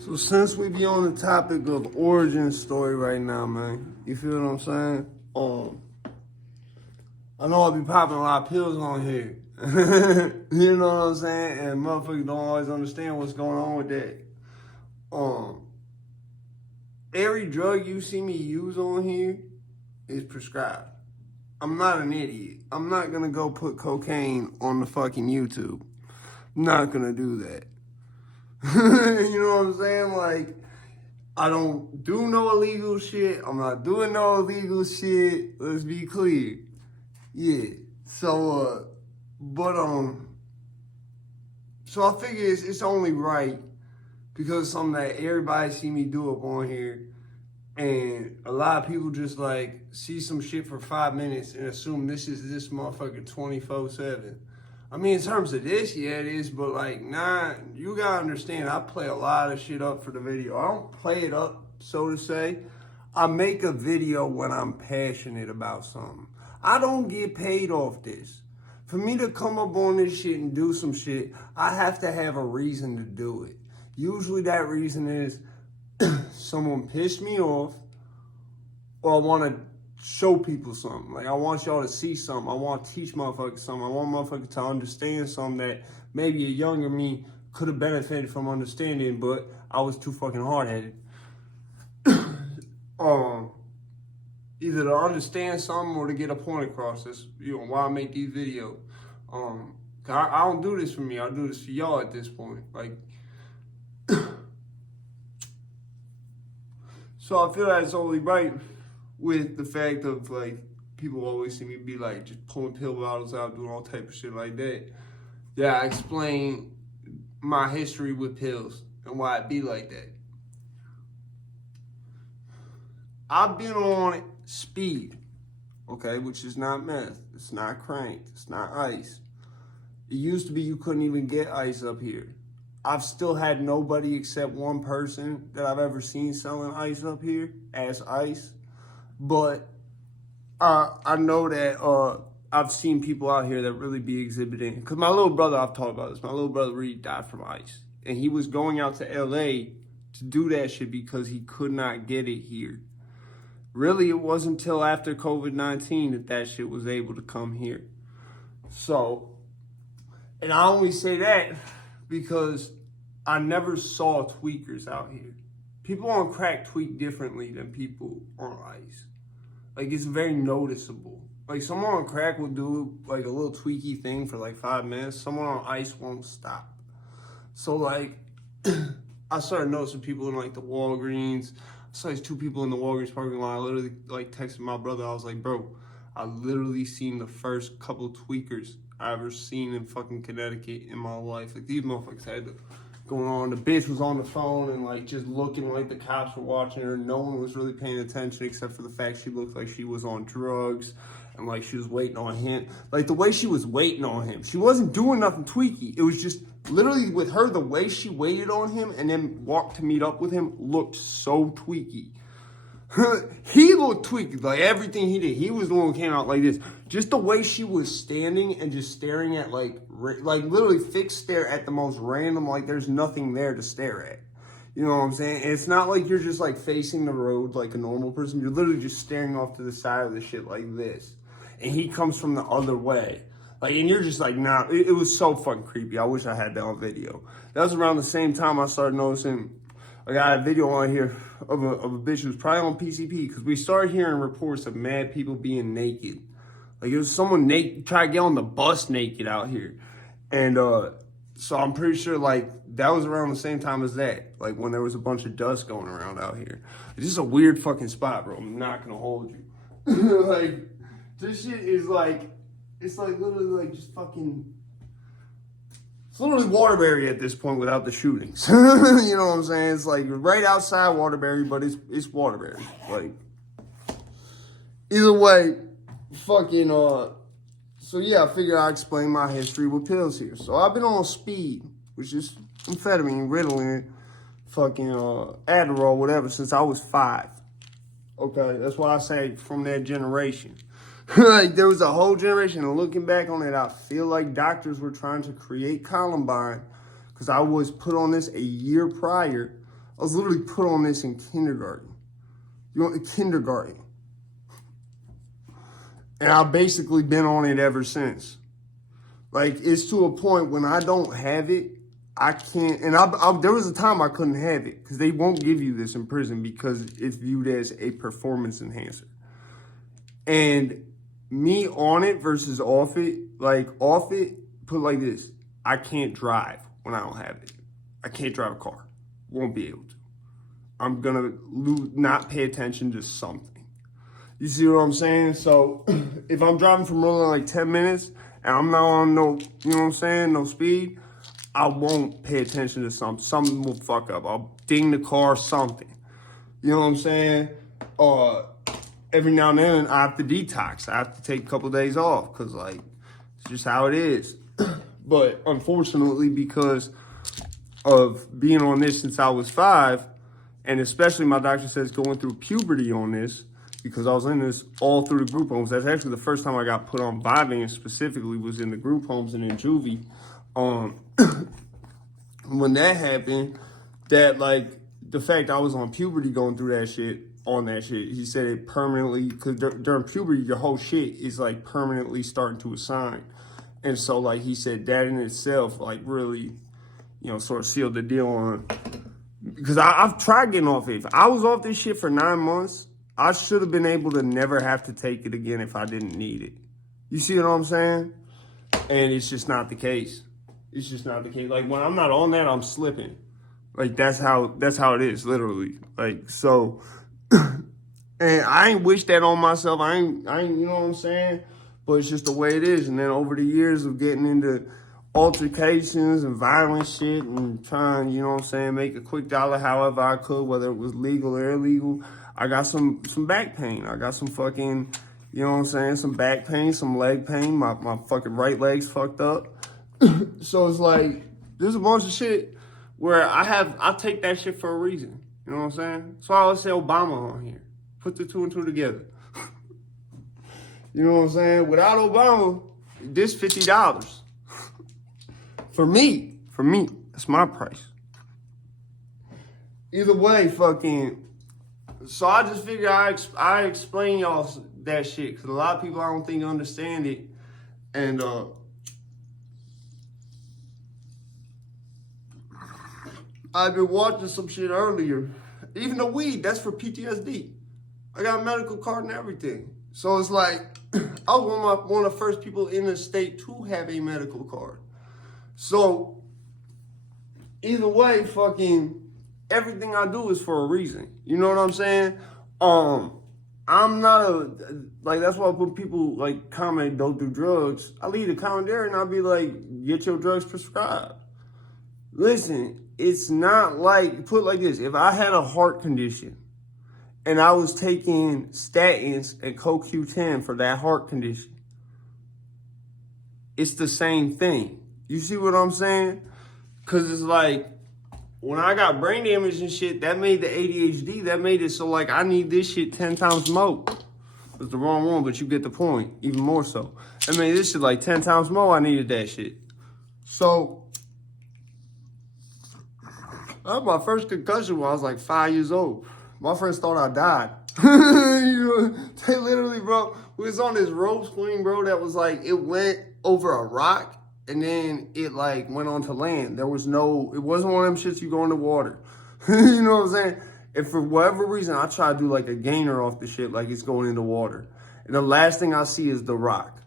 So since we be on the topic of origin story right now, man, you feel what I'm saying? I know I'll be popping a lot of pills on here. You know what I'm saying? And motherfuckers don't always understand what's going on with that. Every drug you see me use on here is prescribed. I'm not an idiot. I'm not gonna go put cocaine on the fucking YouTube. I'm not gonna do that. You know what I'm saying? Like, I don't do no illegal shit. I'm not doing no illegal shit. Let's be clear. Yeah. So, so I figure it's only right because something that everybody see me do up on here, and a lot of people just like see some shit for 5 minutes and assume this is this motherfucker 24/7. I mean, in terms of this, yeah, it is, but like, nah, you gotta understand, I play a lot of shit up for the video. I don't play it up, so to say. I make a video when I'm passionate about something. I don't get paid off this. For me to come up on this shit and do some shit, I have to have a reason to do it. Usually that reason is someone pissed me off, or I want to show people something. Like, I want y'all to see something. I want to teach motherfuckers something. I want motherfuckers to understand something that maybe a younger me could have benefited from understanding, but I was too fucking hard-headed. Either to understand something or to get a point across. That's, you know, why I make these videos. I don't do this for me. I do this for y'all at this point. Like, so I feel that it's only right with the fact of, like, people always see me be like just pulling pill bottles out, doing all type of shit like that. Yeah, I explain my history with pills and why it be like that. I've been on speed, okay, which is not meth, it's not crank, it's not ice. It used to be you couldn't even get ice up here. I've still had nobody except one person that I've ever seen selling ice up here as ice. But I know that I've seen people out here that really be exhibiting. Because my little brother, I've talked about this, my little brother really died from ice. And he was going out to LA to do that shit because he could not get it here. Really, it wasn't until after COVID-19 that shit was able to come here. So, and I only say that because I never saw tweakers out here. People on crack tweak differently than people on ice. Like, it's very noticeable. Like, someone on crack will do, like, a little tweaky thing for, like, 5 minutes. Someone on ice won't stop. So, like, I started noticing people in, like, the Walgreens. I saw these 2 people in the Walgreens parking lot. I literally, like, texted my brother. I was like, bro, I literally seen the first couple tweakers I ever seen in fucking Connecticut in my life. Like, these motherfuckers had to going on. The bitch was on the phone and like just looking like the cops were watching her. No one was really paying attention except for the fact she looked like she was on drugs and like she was waiting on him. Like the way she was waiting on him, she wasn't doing nothing tweaky. It was just literally with her, the way she waited on him and then walked to meet up with him looked so tweaky. He looked tweaked, like everything he did. He was the one who came out like this. Just the way she was standing and just staring at like literally fixed stare at the most random, like there's nothing there to stare at. You know what I'm saying? And it's not like you're just like facing the road like a normal person. You're literally just staring off to the side of the shit like this. And he comes from the other way. Like, and you're just like, nah, it was so fucking creepy. I wish I had that on video. That was around the same time I started noticing. I got a video on here of a bitch who was probably on PCP because we started hearing reports of mad people being naked. Like, it was someone naked, trying to get on the bus naked out here. And so I'm pretty sure, like, that was around the same time as that. Like, when there was a bunch of dust going around out here. It's just a weird fucking spot, bro. I'm not going to hold you. Like, this shit is like, it's like literally like just fucking... It's literally Waterbury at this point without the shootings. You know what I'm saying? It's like right outside Waterbury, but it's Waterbury. Like, either way, fucking, so yeah, I figured I'd explain my history with pills here. So I've been on speed, which is amphetamine, Ritalin, fucking, Adderall, whatever, since I was 5. Okay, that's why I say from that generation. Like, there was a whole generation, and looking back on it, I feel like doctors were trying to create Columbine, because I was put on this a year prior, I was literally put on this in kindergarten. You know, kindergarten. And I've basically been on it ever since. Like, it's to a point when I don't have it, I can't. And there was a time I couldn't have it because they won't give you this in prison because it's viewed as a performance enhancer. And me on it versus off it, like off it, put like this, I can't drive when I don't have it. I can't drive a car. Won't be able to. I'm going to not pay attention to something. You see what I'm saying? So if I'm driving for more than like 10 minutes and I'm not on no, you know what I'm saying, no speed, I won't pay attention to something. Something will fuck up. I'll ding the car, something. You know what I'm saying? Every now and then I have to detox. I have to take a couple of days off because, like, it's just how it is. But unfortunately, because of being on this since I was 5, and especially my doctor says going through puberty on this, because I was in this all through the group homes. That's actually the first time I got put on Vyvanse specifically was in the group homes and in juvie. When that happened, that like the fact I was on puberty going through that shit, he said it permanently, because during puberty, your whole shit is like permanently starting to assign. And so like he said that in itself like really, you know, sort of sealed the deal on, because I've tried getting off it. If I was off this shit for 9 months, I should have been able to never have to take it again if I didn't need it. You see what I'm saying? And it's just not the case. It's just not the case. Like when I'm not on that, I'm slipping. Like that's how it is, literally. Like so, and I ain't wish that on myself. I ain't, you know what I'm saying? But it's just the way it is. And then over the years of getting into altercations and violent shit and trying, you know what I'm saying, make a quick dollar however I could, whether it was legal or illegal, I got some back pain. I got some fucking, you know what I'm saying, some back pain, some leg pain. My fucking right leg's fucked up. So it's like, there's a bunch of shit where I take that shit for a reason. You know what I'm saying? So I always say Obama on here. Put the 2 and 2 together. You know what I'm saying? Without Obama, this $50. For me, that's my price. Either way, fucking. So I just figure I explain y'all that shit, because a lot of people I don't think understand it. And I've been watching some shit earlier. Even the weed, that's for PTSD. I got a medical card and everything. So it's like, I was one of the first people in the state to have a medical card. So either way, fucking everything I do is for a reason. You know what I'm saying? I'm not that's why when people like comment, don't do drugs, I leave the comment there and I'll be like, get your drugs prescribed. Listen, it's not like, put it like this, if I had a heart condition and I was taking statins and CoQ10 for that heart condition, it's the same thing. You see what I'm saying? Because it's like, when I got brain damage and shit, that made the ADHD, that made it so like I need this shit 10 times more. It's the wrong one, but you get the point, even more so. I made this shit like 10 times more, I needed that shit. So, I had my first concussion when I was like 5 years old. My friends thought I died. You know, they literally, bro, we was on this rope swing, bro, that was like, it went over a rock and then it like went onto land. It wasn't one of them shits you go in the water. You know what I'm saying? And for whatever reason, I try to do like a gainer off the shit like it's going into water. And the last thing I see is the rock.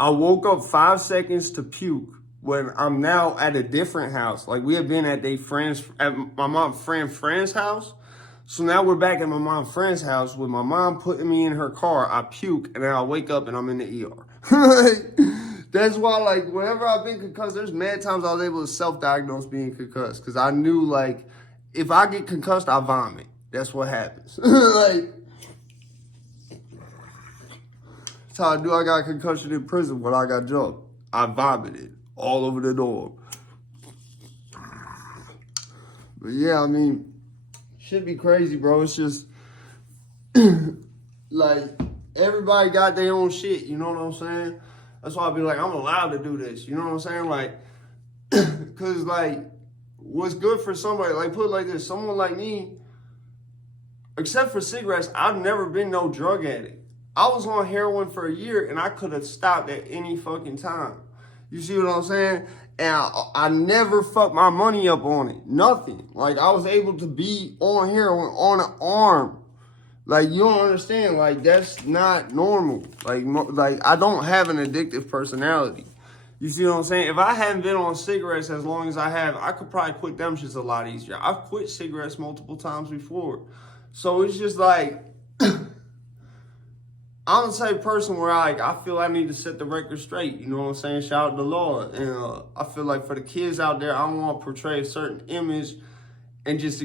I woke up 5 seconds to puke when I'm now at a different house. Like we had been at my mom's friend's house. So now we're back at my mom's friend's house with my mom putting me in her car. I puke and then I wake up and I'm in the ER. That's why, like, whenever I've been concussed, there's mad times I was able to self-diagnose being concussed. Because I knew, like, if I get concussed, I vomit. That's what happens. Like, that's how I knew I got concussion in prison when I got jumped. I vomited all over the dorm. But yeah, I mean, shit be crazy, bro. It's just, like, everybody got their own shit, you know what I'm saying? That's why I be like, I'm allowed to do this, you know what I'm saying? Like, because, like, what's good for somebody, like put it like this, someone like me, except for cigarettes, I've never been no drug addict. I was on heroin for a year and I could have stopped at any fucking time. You see what I'm saying? And I never fucked my money up on it. Nothing. Like, I was able to be on heroin on an arm. Like, you don't understand. Like, that's not normal. Like I don't have an addictive personality. You see what I'm saying? If I hadn't been on cigarettes as long as I have, I could probably quit them shits a lot easier. I've quit cigarettes multiple times before. So it's just like, I'm the type of person where I feel I need to set the record straight. You know what I'm saying? Shout out to Lord. And I feel like for the kids out there, I want to portray a certain image and just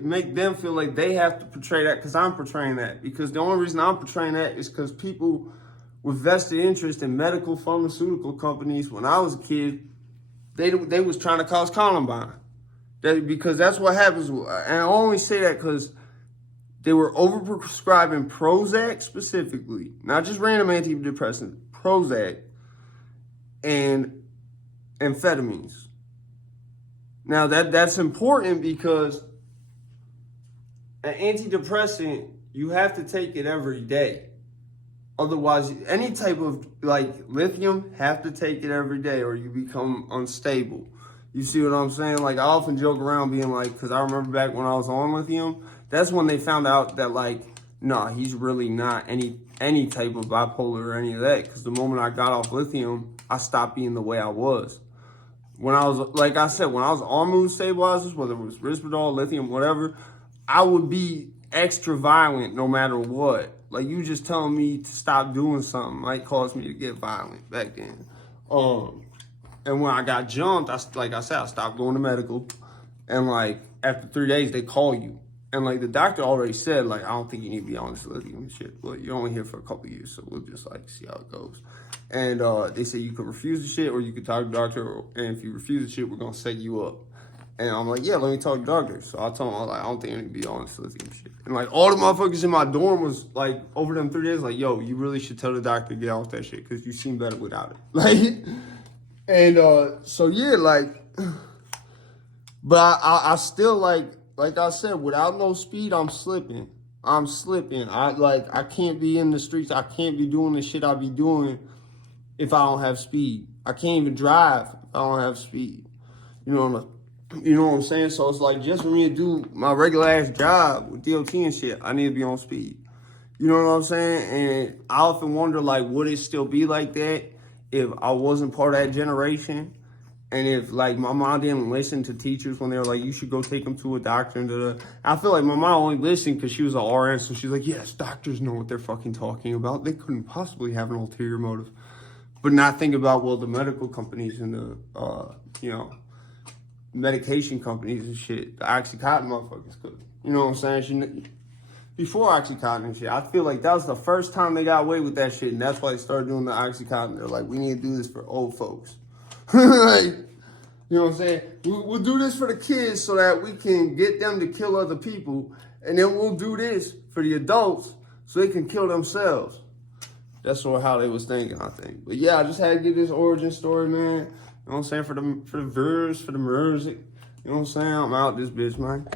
make them feel like they have to portray that because I'm portraying that. Because the only reason I'm portraying that is because people with vested interest in medical pharmaceutical companies, when I was a kid, they was trying to cause Columbine. Because that's what happens. And I only say that because they were overprescribing Prozac specifically, not just random antidepressants, Prozac and amphetamines. Now that's important because an antidepressant, you have to take it every day. Otherwise, any type of like lithium, have to take it every day or you become unstable. You see what I'm saying? Like I often joke around being like, because I remember back when I was on lithium, that's when they found out that like, nah, he's really not any type of bipolar or any of that. Because the moment I got off lithium, I stopped being the way I was. When I was, like I said, when I was on mood stabilizers, whether it was Risperdal, lithium, whatever, I would be extra violent no matter what. Like you just telling me to stop doing something might cause me to get violent back then. And when I got jumped, like I said, I stopped going to medical. And like after 3 days, they call you. And like the doctor already said, like, I don't think you need to be on this lithium and shit. But you're only here for a couple of years, so we'll just like see how it goes. And they say you could refuse the shit or you could talk to the doctor. And if you refuse the shit, we're gonna set you up. And I'm like, yeah, let me talk to the doctor. So I told him, I was like, I don't think I need to be on this lithium shit. And like all the motherfuckers in my dorm was like, over them 3 days, like, yo, you really should tell the doctor to get off that shit because you seem better without it. Like, and so yeah, like, but I still like I said, without no speed, I'm slipping. I can't be in the streets. I can't be doing the shit I be doing if I don't have speed. I can't even drive if I don't have speed. You know what I'm saying? So it's like, just for me to do my regular ass job with DOT and shit, I need to be on speed. You know what I'm saying? And I often wonder, like, would it still be like that if I wasn't part of that generation? And if, like, my mom didn't listen to teachers when they were like, you should go take them to a doctor. And I feel like my mom only listened because she was an RN. So she's like, yes, doctors know what they're fucking talking about. They couldn't possibly have an ulterior motive. But not think about, well, the medical companies and the, medication companies and shit. The Oxycontin motherfuckers could. You know what I'm saying? Before Oxycontin and shit, I feel like that was the first time they got away with that shit. And that's why they started doing the Oxycontin. They're like, we need to do this for old folks. Like, you know what I'm saying? We'll do this for the kids so that we can get them to kill other people. And then we'll do this for the adults so they can kill themselves. That's sort of how they was thinking, I think. But yeah, I just had to get this origin story, man. You know what I'm saying? For the viewers, for the music. You know what I'm saying? I'm out this bitch, man.